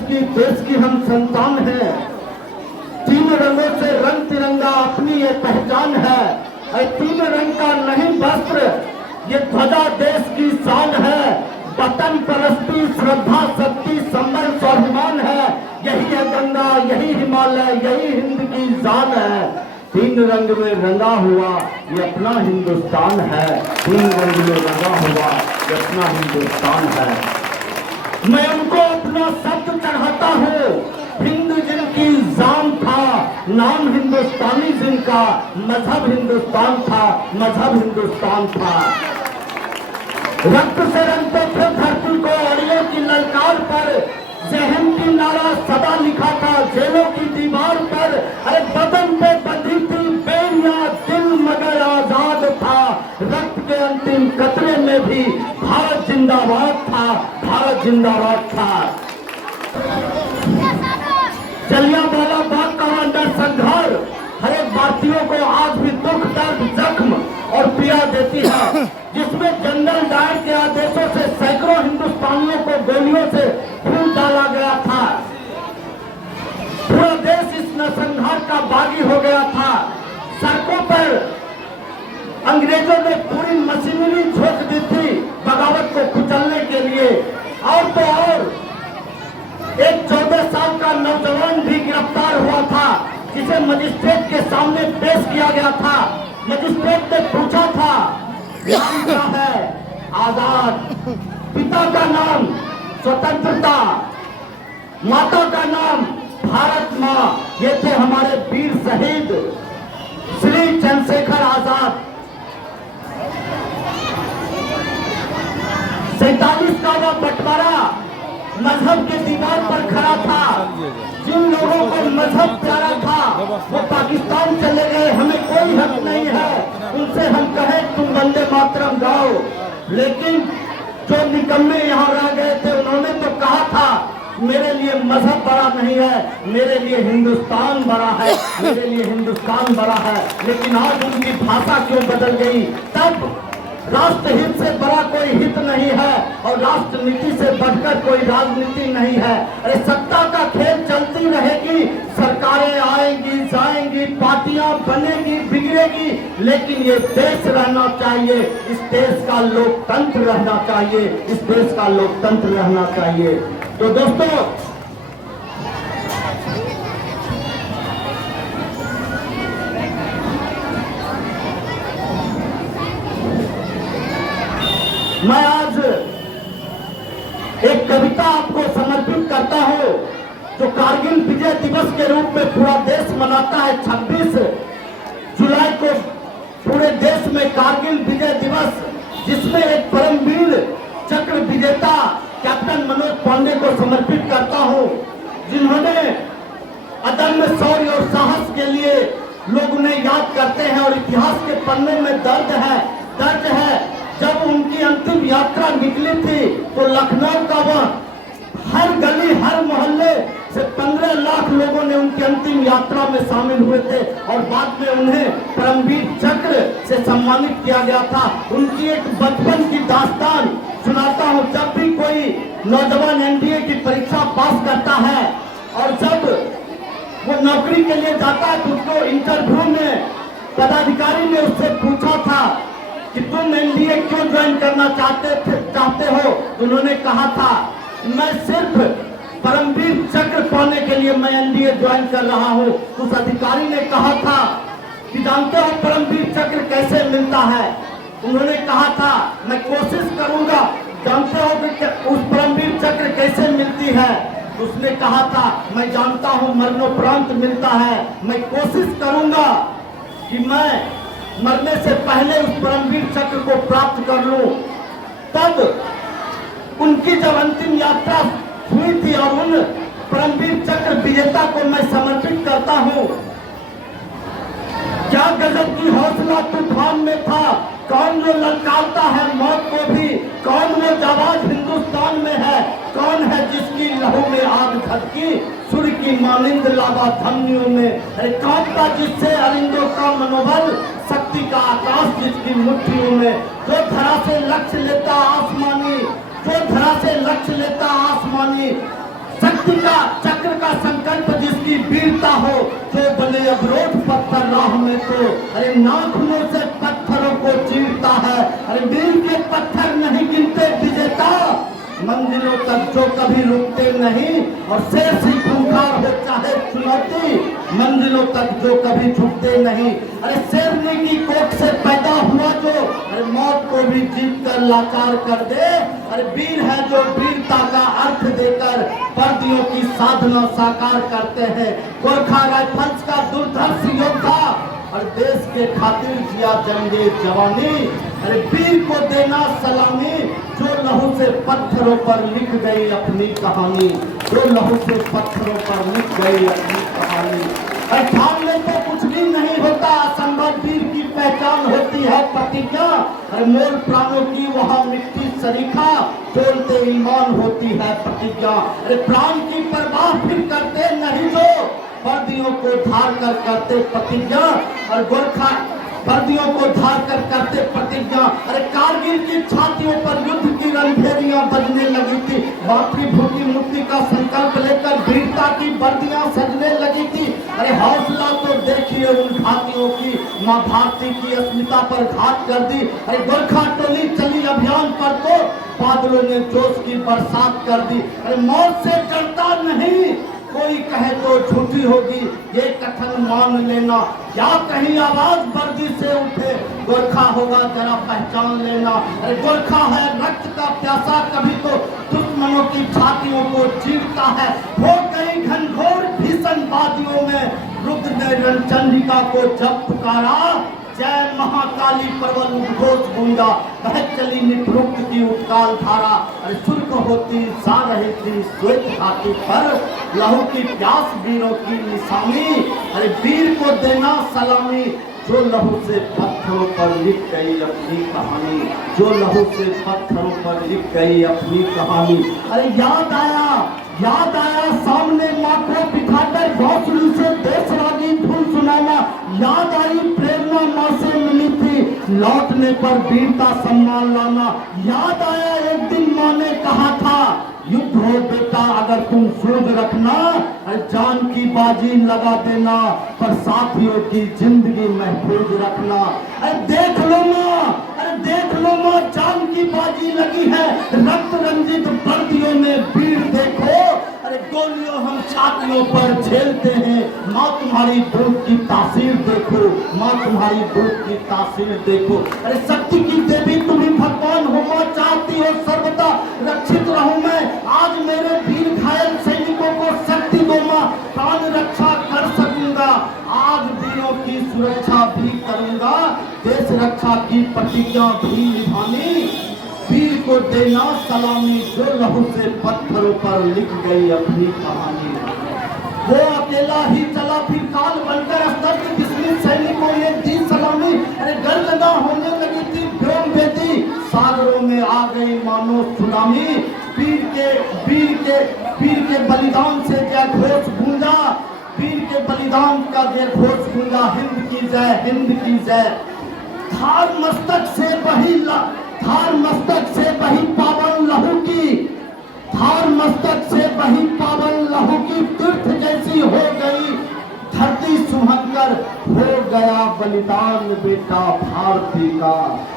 देश की हम संतान हैं। तीन रंगों से रंग तिरंगा अपनी ये पहचान है। तीन रंग का नहीं वस्त्र, ये ध्वजा देश की शान है। वतन परस्ती श्रद्धा शक्ति संबल स्वाभिमान है। यही है गंगा, यही हिमालय, यही हिंद की जान है। तीन रंग में रंगा हुआ ये अपना हिंदुस्तान है। तीन रंग में रंगा हुआ ये अपना हिंदुस्तान है। मैं उनको अपना शब्द चढ़ाता हूँ। हिंद जिनकी जान था, नाम हिंदुस्तानी जिनका, मजहब हिंदुस्तान था, मजहब हिंदुस्तान था। रक्त से रंगते थे धरती को अड़ियों की ललकार पर। जहन की नारा सदा लिखा था जेलों की दीवार पर। अरे बदन पे बंधी थी बेड़ियां, दिल मगर आजाद था। रक्त के अंतिम कतरे में भी भारत जिंदाबाद था, भारत जिंदाबाद था। जलियांवाला बाग का नरसंहार हर एक भारतीयों को आज भी दुख, दर्द, जख्म और पीड़ा देती है। जिसमें जनरल डायर के आदेशों से सैकड़ों हिंदुस्तानियों को गोलियों से खून डाला गया था। पूरा देश इस नरसंहार का बागी हो गया था। सड़कों पर अंग्रेजों ने पूरी मशीनरी झोंक दी थी बगावत को कुचलने के लिए। और तो और एक 14 साल का नौजवान भी गिरफ्तार हुआ था, जिसे मजिस्ट्रेट के सामने पेश किया गया था। मजिस्ट्रेट ने पूछा था नाम क्या है? आजाद। पिता का नाम स्वतंत्रता, माता का नाम भारत माँ। ये थे हमारे वीर शहीद श्री चंद्रशेखर आजाद। 47 का वह बंटवारा मजहब के दीवार पर खड़ा था। जिन लोगों को मजहब प्यारा था वो पाकिस्तान चले गए, हमें कोई हक नहीं है उनसे हम कहें तुम वंदे मातरम गाओ। लेकिन जो निकम्मे यहाँ रह गए थे उन्होंने तो कहा था मेरे लिए मजहब बड़ा नहीं है, मेरे लिए हिंदुस्तान बड़ा है, मेरे लिए हिंदुस्तान बड़ा है। लेकिन आज उनकी भाषा क्यों बदल गई? तब राष्ट्र हित से बड़ा कोई हित नहीं है और राष्ट्र नीति से बढ़कर कोई राजनीति नहीं है। अरे सत्ता का खेल चलती रहेगी, सरकारें आएंगी जाएंगी, पार्टियां बनेगी बिगड़ेगी, लेकिन ये देश रहना चाहिए। इस देश का लोकतंत्र रहना चाहिए, इस देश का लोकतंत्र रहना चाहिए। तो दोस्तों, मैं आज एक कविता आपको समर्पित करता हूं जो कारगिल विजय दिवस के रूप में पूरा देश मनाता है। 26 जुलाई को पूरे देश में कारगिल विजय दिवस, जिसमें एक परमवीर चक्र विजेता कैप्टन मनोज पांडे को समर्पित करता हूं, जिन्होंने अदम्य शौर्य और साहस के लिए लोग उन्हें याद करते हैं और इतिहास के पन्नों में दर्ज है। जब उनकी अंतिम यात्रा निकली थी तो लखनऊ का वह हर गली हर मोहल्ले से 15 लाख लोगों ने उनकी अंतिम यात्रा में शामिल हुए थे और बाद में उन्हें परमवीर चक्र से सम्मानित किया गया था। उनकी एक बचपन की दास्तान सुनाता हूँ। जब भी कोई नौजवान एनडीए की परीक्षा पास करता है और जब वो नौकरी के लिए जाता है तो उसको इंटरव्यू में पदाधिकारी ने उससे पूछा था कि तुम एनडीए क्यों ज्वाइन करना चाहते हो? उन्होंने कहा था मैं सिर्फ परमवीर चक्र पाने के लिए मैं एनडीए ज्वाइन कर रहा हूं। उस अधिकारी ने कहा था कि जानते हो परमवीर चक्र कैसे मिलता है? उन्होंने कहा था मैं कोशिश करूंगा। जानते हो कि उस परमवीर चक्र कैसे मिलती है? उसने कहा था मैं जानता हूं मरणोपरांत मिलता है, मैं कोशिश करूंगा कि मैं मरने से पहले उस परमवीर चक्र को प्राप्त कर लूं। तब उनकी जब अंतिम यात्रा हुई थी और उन परमवीर चक्र विजेता को मैं समर्पित करता हूं। क्या गजब की हौसला तूफान में था, कौन वो ललकारता है मौत को भी, कौन वो जाबाज हिंदुस्तान में है, कौन है जिसकी लहू में आग धधकी, सूर्य की मानिंद लावा धमनियों में, कांपता जिससे अरिंदों का मनोबल, शक्ति का आकाश जिसकी मुट्ठियों में, जो धरा से लक्ष्य लेता आसमानी, जो धरा से लक्ष्य लेता आसमानी, मृत्यु चक्र का संकल्प जिसकी वीरता हो, जो बने अवरोध पत्थर राह में तो अरे नाखूनों से पत्थरों को चीरता है। अरे मील के पत्थर नहीं गिनते विजेता, मंजिलों तक जो कभी रुकते नहीं। और शेर सी खूंखार हो चाहे चुनौती, मंजिलों तक जो कभी झुकते नहीं। अरे शेरनी की कोख से पैदा हुआ जो, अरे मौत को भी जीत कर लाचार कर दे। अरे वीर है जो वीरता का अर्थ देकर वर्दियों की साधना साकार करते हैं। गोरखा राइफल्स का दुर्धर्ष योद्धा और देश के खातिर जिया जंगे जवानी। अरे वीर को देना सलामी, जो लहू से पत्थरों पर लिख गई अपनी कहानी, जो लहू से पत्थरों पर लिख गई अपनी कहानी। अरे ठान में तो कुछ भी नहीं होता, असंभव वीर की पहचान होती है प्रतिज्ञा। अरे मोल प्राणों की वहाँ मिट्टी सरीखा, तोलते ईमान होती है प्रतिज्ञा। अरे प्राण की परवाह फिर करते नहीं जो, वर्दियों को धार कर करते प्रतिज्ञा। और गोरखा वर्दियों को धार कर करते प्रतिज्ञा। अरे कारगिल की छातियों पर युद्ध की रणभेरियां बजने लगी थी, मातृभूमि मुक्ति का संकल्प लेकर वीरता की वर्दियां सजने लगी थी। अरे हौसला तो देखिए उन घातियों की, माँ भारती की अस्मिता पर घात कर दी। अरे गोरखा टोली चली अभियान पर तो बादलों ने जोश की बरसात कर दी। अरे मौत से डरता नहीं, कोई कहे तो झूठी होगी ये कथन मान लेना। या कहीं आवाज वर्दी से उठे, गोरखा होगा जरा पहचान लेना। अरे गोरखा है रक्त का प्यासा, कभी तो दुश्मनों की छातियों को चीरता है। हो गई घनघोर भीषण वादियों में, रुद्र ने रणचंडिका को जब पुकारा। जय महाकाली प्रबल उद्घोष गूंजा, बह चली निपरुक्त की उत्काल धारा। अरे शुल्क होती जा रही थी श्वेत घाटी पर, लहू की प्यास वीरों की निशानी। अरे वीर को देना सलामी, जो लहू से पत्थरों पर लिख गई अपनी कहानी, जो लहू से पत्थरों पर लिख गई अपनी कहानी। अरे याद आया सामने माँ को बिठाकर बांसुरी से देशरागी धुन सुनाना। याद आई प्रेरणा माँ से मिली थी, लौटने पर वीरता सम्मान लाना। याद आया एक दिन माँ ने कहा था, युद्ध हो बेटा अगर तुम सूझ रखना, जान की बाजी लगा देना, पर साथियों की जिंदगी महफूज रखना। अरे देख लो माँ, अरे देख लो माँ, जान की बाजी लगी है, रक्त रंजित वर्दियों में वीर देखो। अरे गोलियों हम छातियों पर झेलते हैं, माँ तुम्हारी दूध की तासीर देखो, माँ तुम्हारी दूध की तासीर देखो। अरे शक्ति की देवी तुम्ही भगवान हो माँ, चाहती हो सर्वदा रक्षित रहूं मैं। आज मेरे वीर घायल सैनिकों को शक्ति दो माँ, प्राण रक्षा कर सकूंगा। आज वीरों की सुरक्षा भी करूंगा, देश रक्षा की प्रतिज्ञा भी निभानी। वीर को देना सलामी, जो लहू से पत्थरों पर लिख गई अपनी कहानी। वो अकेला ही चला फिर काल बनकर अस्तर जिसमें सैनिकों ने दी सलामी। अरे गर्जना होने लगी थी व्योम वेदी, सागरों में आ गई मानो सुनामी। वीर के बलिदान से जय घोष गूंजा, वीर के बलिदान का जय घोष गूंजा। हिंद की जय, हिंद की जय। धार मस्तक से बही पावन लहू की, धार मस्तक से बही पावन लहू की, तीर्थ जैसी हो गई धरती सुभंकर। हो गया बलिदान बेटा भारती का,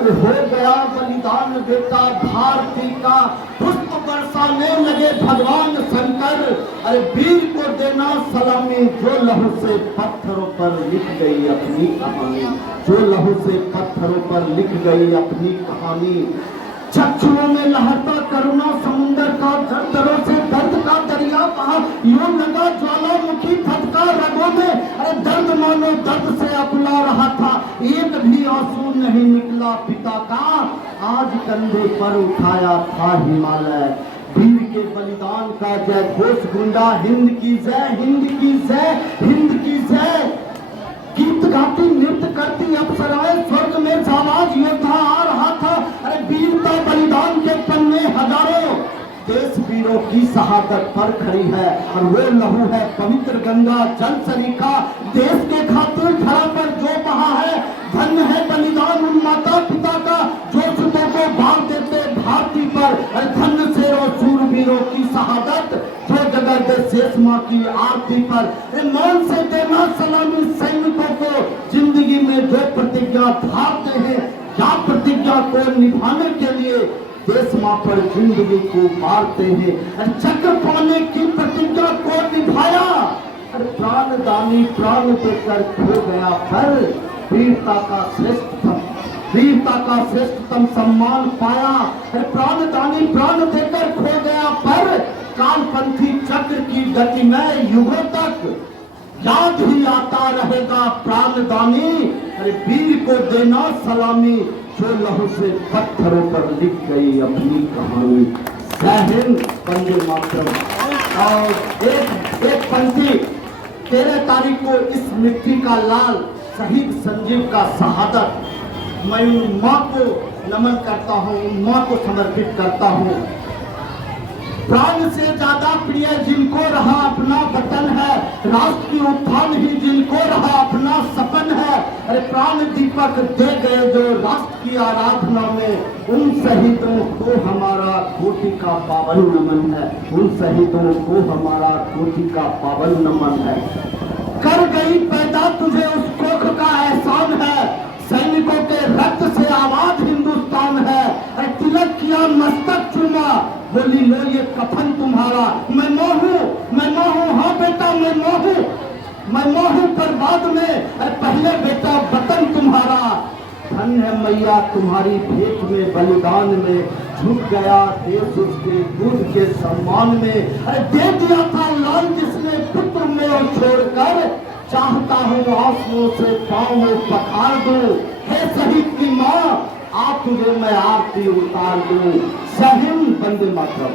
हो गया बलिदान बेटा भारती का। पुष्प बरसाने लगे भगवान शंकर, अरे वीर को देना सलामी, जो लहू से पत्थरों पर लिख गई अपनी कहानी, जो लहू से पत्थरों पर लिख गई अपनी कहानी। चक्षुओं में लहरता करुणा समुंदर का, दरों से दर्द का दरिया कहा, यूं लगा ज्वालामुखी फटका रगों में। अरे दर्द मानो दर्द से अकुला रहा था, एक भी आंसू नहीं निकला पिता का। आज कंधे पर उठाया था हिमालय, वीर के बलिदान का जय घोष गूंजा। हिंद की जय, हिंद की जय, हिंद की जय। गीत गाती नृत्य करती अप्सराएं, स्वर्ग में सामाज योद्धा आ रहा था। अरे वीरता बलिदान के पन्ने हजारों, देश वीरों की शहादत पर खड़ी है। और वो लहू है पवित्र गंगा जल सरीखा, देश के खातिर धरा पर जो बहा है। धन्य है बलिदान उन माता पिता का, जो सुतों को बांध देते भारती पर। धन्य शेरों शूरवीरों की शहादत, जो जगह दे शेष माँ की आरती पर। मान से देना सलामी सैनिकों को, जिंदगी में जो प्रतिज्ञा धारते हैं, क्या प्रतिज्ञा को निभाने के लिए देश माँ पर जिंदगी को मारते हैं। चक्र पाने की प्रतिज्ञा को निभाया, प्राणदानी प्राण देकर खो गया पर वीरता का श्रेष्ठतम सम्मान पाया। प्राणदानी प्राण देकर खो गया पर कालपंथी चक्र की गति में युगों तक याद ही आता रहेगा प्राणदानी। वीर को देना सलामी, जो लहू से पत्थरों पर लिख गई अपनी कहानी। जय हिंद, वंदे मातरम। और एक पंक्ति 13 तारीख को इस मिट्टी का लाल शहीद संजीव का शहादत, मैं उन माँ को नमन करता हूँ, उन माँ को समर्पित करता हूँ। प्राण से ज्यादा प्रिय जिनको रहा अपना वतन है, राष्ट्र की उत्थान ही जिनको रहा अपना सपन है। अरे प्राण दीपक दे गए जो राष्ट्र की आराधना में, उन शहीदों को हमारा कोटि का पावन नमन है, उन शहीदों को हमारा कोटि का पावन नमन है। कर गई पैदा तुझे उस कोख का एहसान है, सैनिकों के रक्त से आबाद हिंदुस्तान है। तिलक किया मस्तक चूमा, बोली लो ये कफन तुम्हारा। मैं माँ हूँ, हाँ बेटा मैं माँ हूँ पर बाद में पहले बेटा वतन तुम्हारा। धन्य है मैया तुम्हारी भेंट में बलिदान में, झुक गया देश उसके दूध के सम्मान में। दे दिया था लाल जिसने पुत्र में छोड़कर, चाहता हूँ आंसुओं से पाँव में पखार दूं। हे शहीद की माँ, आप तुझे मैं आरती उतार दूं। जय हिंद, वंदे मातरम।